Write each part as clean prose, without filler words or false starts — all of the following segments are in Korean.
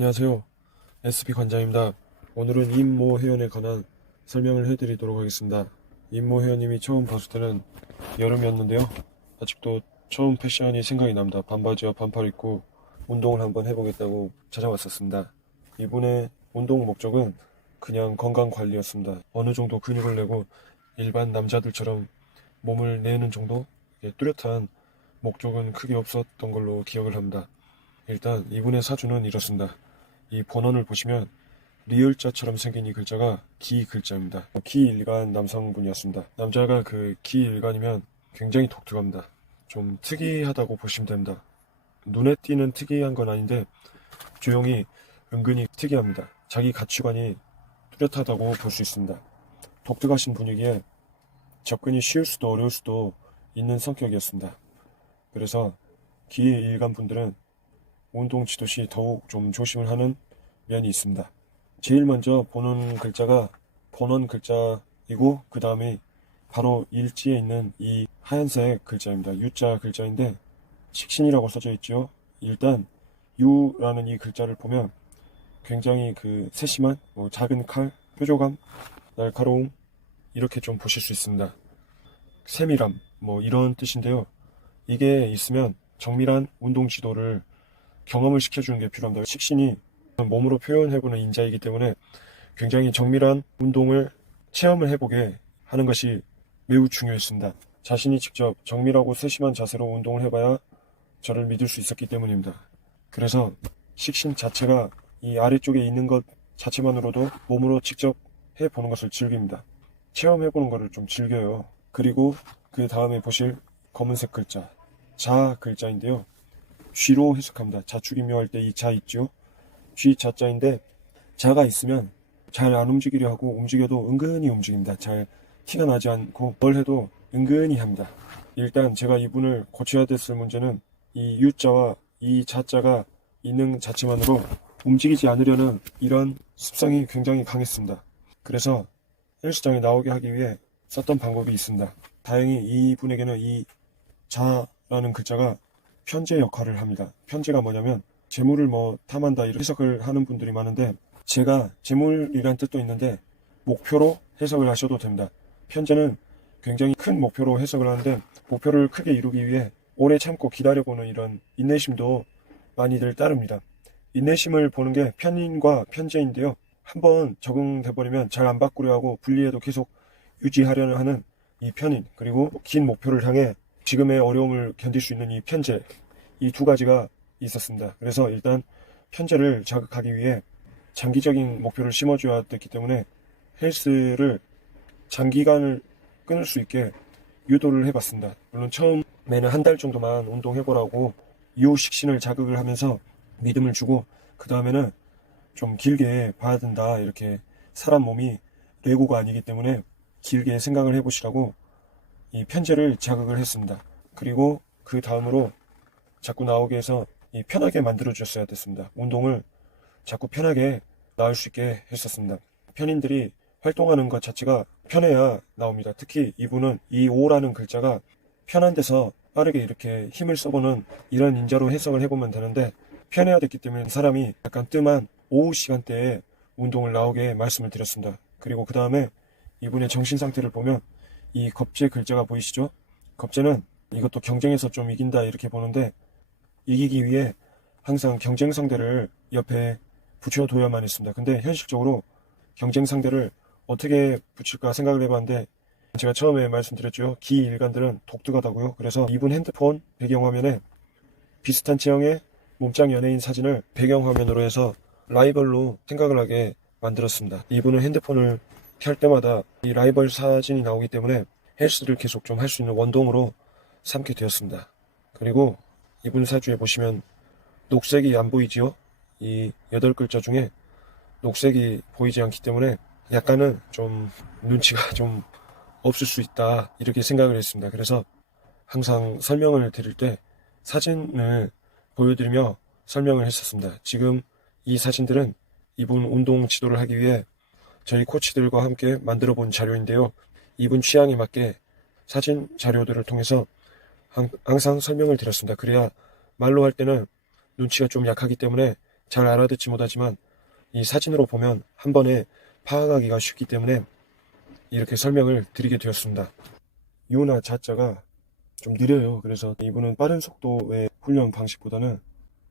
안녕하세요. SP 관장입니다. 오늘은 임모 회원에 관한 설명을 해드리도록 하겠습니다. 임모 회원님이 처음 봤을 때는 여름이었는데요. 아직도 처음 패션이 생각이 납니다. 반바지와 반팔 입고 운동을 한번 해보겠다고 찾아왔었습니다. 이분의 운동 목적은 그냥 건강 관리였습니다. 어느 정도 근육을 내고 일반 남자들처럼 몸을 내는 정도 뚜렷한 목적은 크게 없었던 걸로 기억을 합니다. 일단 이분의 사주는 이렇습니다. 이 본원을 보시면 리을자처럼 생긴 이 글자가 기글자입니다. 기일간 남성분이었습니다. 남자가 그 기일간이면 굉장히 독특합니다. 좀 특이하다고 보시면 됩니다. 눈에 띄는 특이한 건 아닌데 조용히 은근히 특이합니다. 자기 가치관이 뚜렷하다고 볼 수 있습니다. 독특하신 분위기에 접근이 쉬울 수도 어려울 수도 있는 성격이었습니다. 그래서 기일간 분들은 운동 지도 시 더욱 좀 조심을 하는 면이 있습니다. 제일 먼저 보는 글자가 본원 글자이고 그 다음에 바로 일지에 있는 이 하얀색 글자입니다. U자 글자인데 식신이라고 써져 있죠. 일단 U라는 이 글자를 보면 굉장히 그 세심한 작은 칼, 뾰족함, 날카로움 이렇게 좀 보실 수 있습니다. 세밀함 이런 뜻인데요. 이게 있으면 정밀한 운동 지도를 경험을 시켜주는 게 필요합니다. 식신이 몸으로 표현해보는 인자이기 때문에 굉장히 정밀한 운동을 체험을 해보게 하는 것이 매우 중요했습니다. 자신이 직접 정밀하고 세심한 자세로 운동을 해봐야 저를 믿을 수 있었기 때문입니다. 그래서 식신 자체가 이 아래쪽에 있는 것 자체만으로도 몸으로 직접 해보는 것을 즐깁니다. 체험해보는 것을 좀 즐겨요. 그리고 그 다음에 보실 검은색 글자, 자 글자인데요. 쥐로 해석합니다. 자축인묘할 때 이 자 있죠. 쥐 자자인데 자가 있으면 잘 안 움직이려 하고 움직여도 은근히 움직입니다. 잘 티가 나지 않고 뭘 해도 은근히 합니다. 일단 제가 이분을 고쳐야 됐을 문제는 이 U자와 이 자자가 있는 자체만으로 움직이지 않으려는 이런 습성이 굉장히 강했습니다. 그래서 헬스장에 나오게 하기 위해 썼던 방법이 있습니다. 다행히 이분에게는 이 자라는 글자가 편재 역할을 합니다. 편재가 뭐냐면 재물을 탐한다 이런 해석을 하는 분들이 많은데 제가 재물이란 뜻도 있는데 목표로 해석을 하셔도 됩니다. 편재는 굉장히 큰 목표로 해석을 하는데 목표를 크게 이루기 위해 오래 참고 기다려보는 이런 인내심도 많이들 따릅니다. 인내심을 보는 게 편인과 편재인데요. 한번 적응돼버리면 잘 안 바꾸려 하고 분리해도 계속 유지하려는 하는 이 편인, 그리고 긴 목표를 향해 지금의 어려움을 견딜 수 있는 이 편재, 이 두 가지가 있었습니다. 그래서 일단 편재를 자극하기 위해 장기적인 목표를 심어줘야 됐기 때문에 헬스를 장기간을 끊을 수 있게 유도를 해봤습니다. 물론 처음에는 한 달 정도만 운동해보라고 이호식신을 자극을 하면서 믿음을 주고 그 다음에는 좀 길게 봐야 된다, 이렇게 사람 몸이 레고가 아니기 때문에 길게 생각을 해보시라고 이 편재를 자극을 했습니다. 그리고 그 다음으로 자꾸 나오게 해서 편하게 만들어 주셨어야 됐습니다. 운동을 자꾸 편하게 나올 수 있게 했었습니다. 편인들이 활동하는 것 자체가 편해야 나옵니다. 특히 이분은 이 오라는 글자가 편한 데서 빠르게 이렇게 힘을 써보는 이런 인자로 해석을 해보면 되는데 편해야 됐기 때문에 사람이 약간 뜸한 오후 시간대에 운동을 나오게 말씀을 드렸습니다. 그리고 그 다음에 이분의 정신 상태를 보면 이 겁재 글자가 보이시죠? 겁재는 이것도 경쟁에서 좀 이긴다 이렇게 보는데 이기기 위해 항상 경쟁 상대를 옆에 붙여둬야만 했습니다. 근데 현실적으로 경쟁 상대를 어떻게 붙일까 생각을 해봤는데 제가 처음에 말씀드렸죠. 기일간들은 독특하다고요. 그래서 이분 핸드폰 배경화면에 비슷한 체형의 몸짱 연예인 사진을 배경화면으로 해서 라이벌로 생각을 하게 만들었습니다. 이분은 핸드폰을 켤 때마다 이 라이벌 사진이 나오기 때문에 헬스를 계속 좀 할 수 있는 원동으로 삼게 되었습니다. 그리고 이분 사주에 보시면 녹색이 안 보이지요? 이 8글자 중에 녹색이 보이지 않기 때문에 약간은 좀 눈치가 좀 없을 수 있다 이렇게 생각을 했습니다. 그래서 항상 설명을 드릴 때 사진을 보여드리며 설명을 했었습니다. 지금 이 사진들은 이분 운동 지도를 하기 위해 저희 코치들과 함께 만들어 본 자료인데요. 이분 취향에 맞게 사진 자료들을 통해서 항상 설명을 드렸습니다. 그래야 말로 할 때는 눈치가 좀 약하기 때문에 잘 알아듣지 못하지만 이 사진으로 보면 한 번에 파악하기가 쉽기 때문에 이렇게 설명을 드리게 되었습니다. 유나 자자가 좀 느려요. 그래서 이분은 빠른 속도의 훈련 방식보다는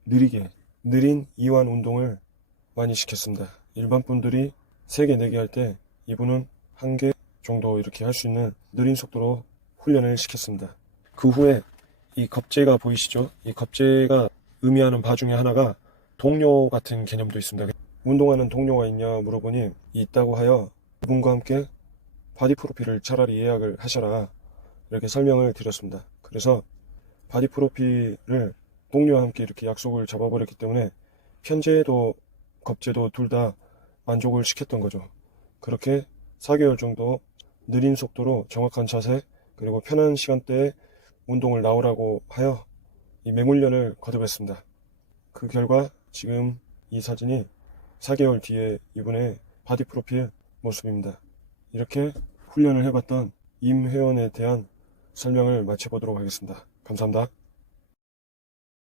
느리게, 느린 이완 운동을 많이 시켰습니다. 일반 분들이 3개, 4개 할 때 이분은 1개 정도 이렇게 할 수 있는 느린 속도로 훈련을 시켰습니다. 그 후에 이 겁재가 보이시죠? 이 겁재가 의미하는 바 중에 하나가 동료 같은 개념도 있습니다. 운동하는 동료가 있냐 물어보니 있다고 하여 그분과 함께 바디 프로필을 차라리 예약을 하셔라 이렇게 설명을 드렸습니다. 그래서 바디 프로필을 동료와 함께 이렇게 약속을 잡아버렸기 때문에 편제도 겁제도 둘 다 만족을 시켰던 거죠. 그렇게 4개월 정도 느린 속도로 정확한 자세 그리고 편한 시간대에 운동을 나오라고 하여 이 맹훈련을 거듭했습니다. 그 결과 지금 이 사진이 4개월 뒤에 이분의 바디 프로필 모습입니다. 이렇게 훈련을 해봤던 임 회원에 대한 설명을 마쳐보도록 하겠습니다. 감사합니다.